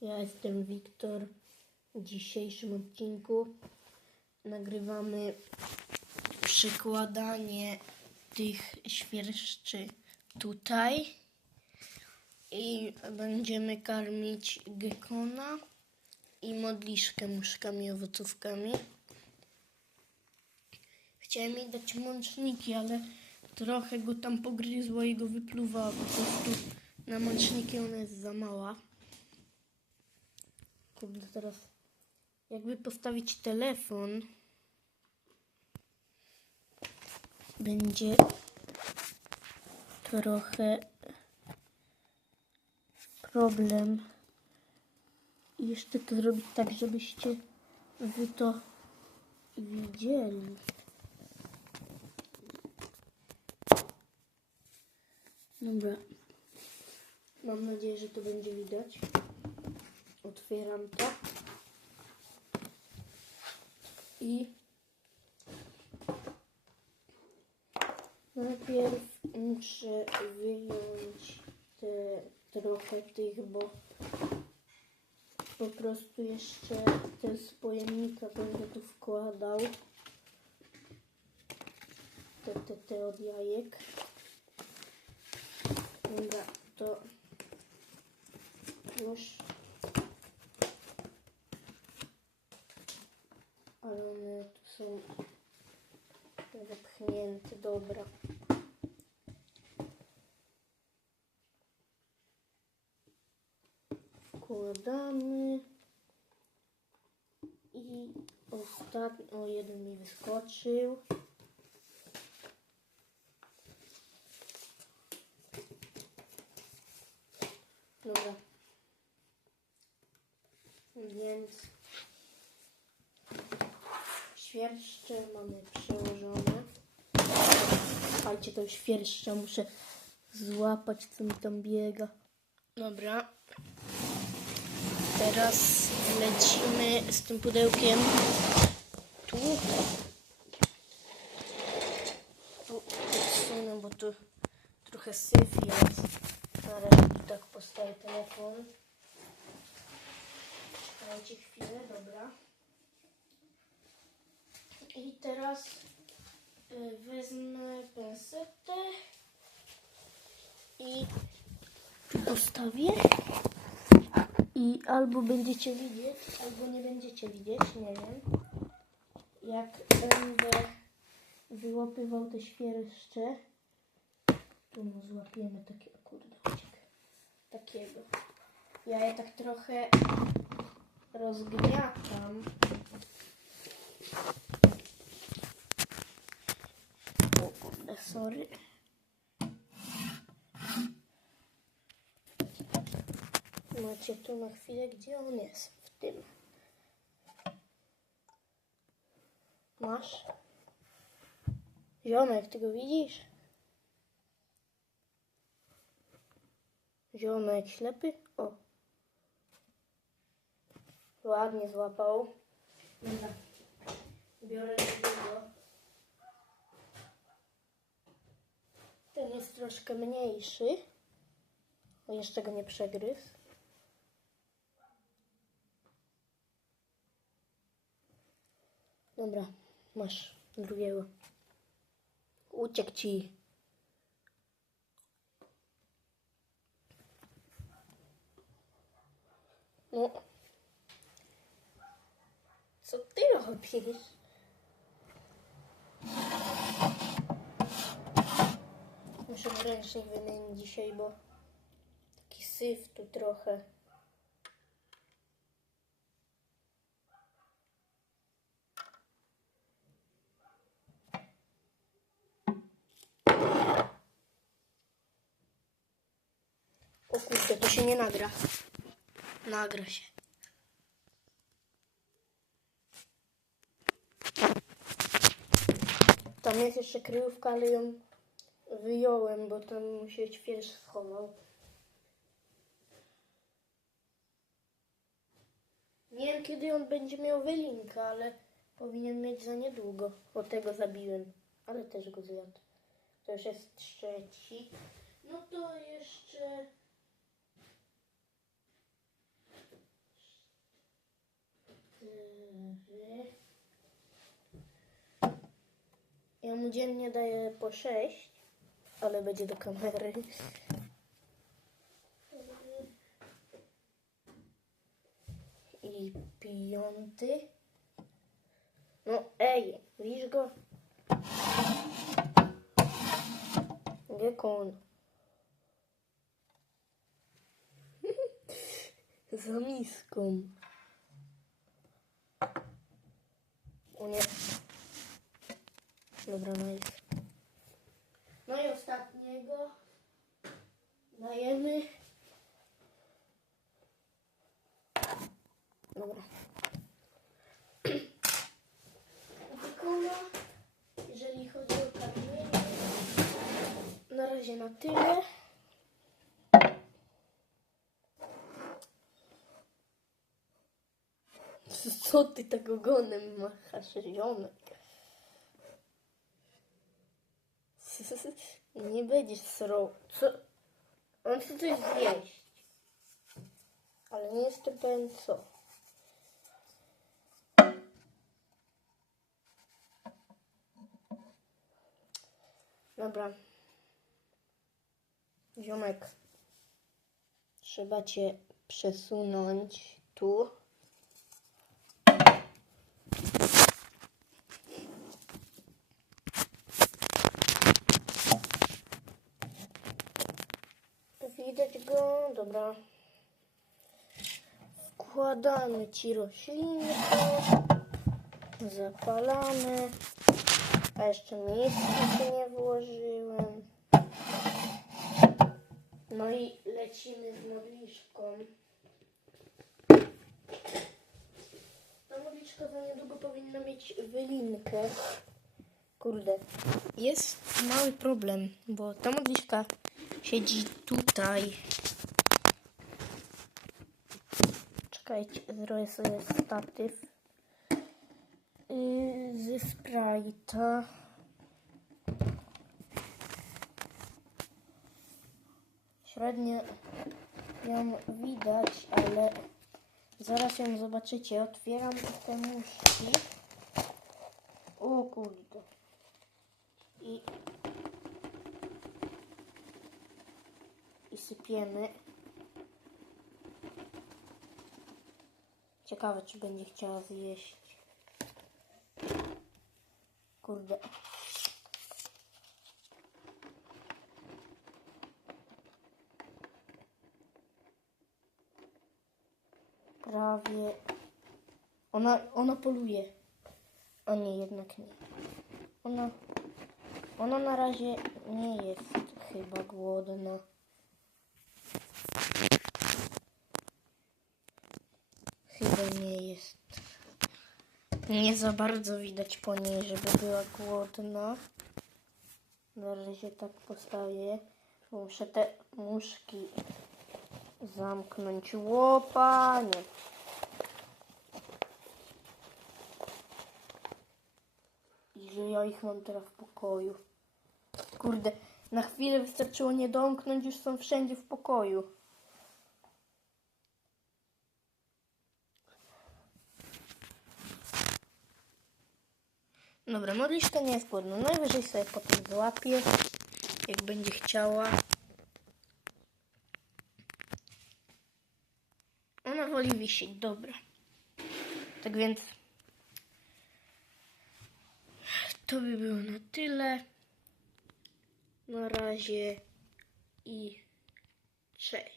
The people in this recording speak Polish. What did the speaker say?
Ja jestem Wiktor. W dzisiejszym odcinku nagrywamy przykładanie tych świerszczy tutaj i będziemy karmić gekona i modliszkę muszkami owocówkami. Chciałem jej dać mączniki, ale trochę go tam pogryzło i go wypluwała. Po prostu na mączniki ona jest za mała. Kurde, teraz jakby postawić telefon, będzie trochę problem. I jeszcze to zrobić tak, żebyście wy to widzieli. Dobra. Mam nadzieję, że to będzie widać. Otwieram to. I najpierw muszę wyjąć te trochę tych, bo po prostu jeszcze te z pojemnika będę tu wkładał. Te, te, te od jajek. Dobra, to już. Ale one tu są wepchnięte, dobra. Wkładamy. I ostatni, o jeden mi wyskoczył. Dobra. Więc świerszcze mamy przełożone. Słuchajcie, to świerszcza muszę złapać, co mi tam biega. Dobra. Teraz lecimy z tym pudełkiem tu. Tu odsunę, bo tu trochę syf jest. Na razie tak postawię telefon. Czekajcie chwilę, dobra. I teraz y, wezmę pensetę i postawię. I albo będziecie widzieć, albo nie będziecie widzieć, nie wiem. Jak będę wyłapywał te świerszcze, tu mu złapiemy takie, kurde, uciekł. takiego. Ja je tak trochę rozgniatam. O kurde, sorry. Macie tu na chwilę, gdzie on jest. W tym. Masz? Ziomek, ty go widzisz? Ziomek ślepy? O. Ładnie złapał. Dobra. Biorę drugiego. Ten jest troszkę mniejszy. O, jeszcze go nie przegryzł. Dobra, masz drugiego. Uciekł ci. No. Co ty robisz? Muszę ręcznik wymienić dzisiaj, bo taki syf tu trochę. O kurde, to się nie nagra. Nagra się. Tam jest jeszcze kryjówka, ale ją wyjąłem, bo tam się ćwierz schował. Nie wiem, kiedy on będzie miał wylinkę, ale powinien mieć za niedługo. O tego zabiłem, ale też go zjadł. To już jest trzeci. No to jeszcze Ja mu dziennie daję po 6, ale będzie do kamery. I piąty. No ej, widzisz go? Gekon. Za miską. Dobra, no jest. No i ostatniego dajemy. Dobra. Wykona, jeżeli chodzi o karmienie, na razie na tyle. Co ty tak ogonem machasz, ziomek? Nie będziesz srał. Co? On chce coś zjeść. Ale nie jestem pewien co. Dobra. Ziomek. Trzeba cię przesunąć tu. Widać go, dobra. Wkładamy ci roślinkę. Zapalamy. A jeszcze miejsce się nie włożyłem. No i lecimy z modliszką. Ta modliszka za niedługo powinna mieć wylinkę. Kurde, jest mały problem, bo ta modliszka siedzi tutaj. Czekajcie, zrobię sobie statyw yy, ze Sprite'a. Średnio ją widać, ale zaraz ją zobaczycie. Otwieram te muszki. O kurde. I, i sypiemy. Ciekawe, czy będzie chciała zjeść. Kurde. Prawie. Ona, ona poluje. A nie, jednak nie. Ona, ona na razie nie jest chyba głodna. Chyba nie jest. Nie za bardzo widać po niej, żeby była głodna. Na razie tak postawię. Muszę te muszki zamknąć łopanie. I że ja ich mam teraz w pokoju. Kurde, na chwilę wystarczyło nie domknąć, już są wszędzie w pokoju. Dobra, modliszka nie jest głodna. Najwyżej sobie potem złapie, jak będzie chciała. Ona woli wisieć, dobra. Tak więc to by było na tyle. Na razie i cześć.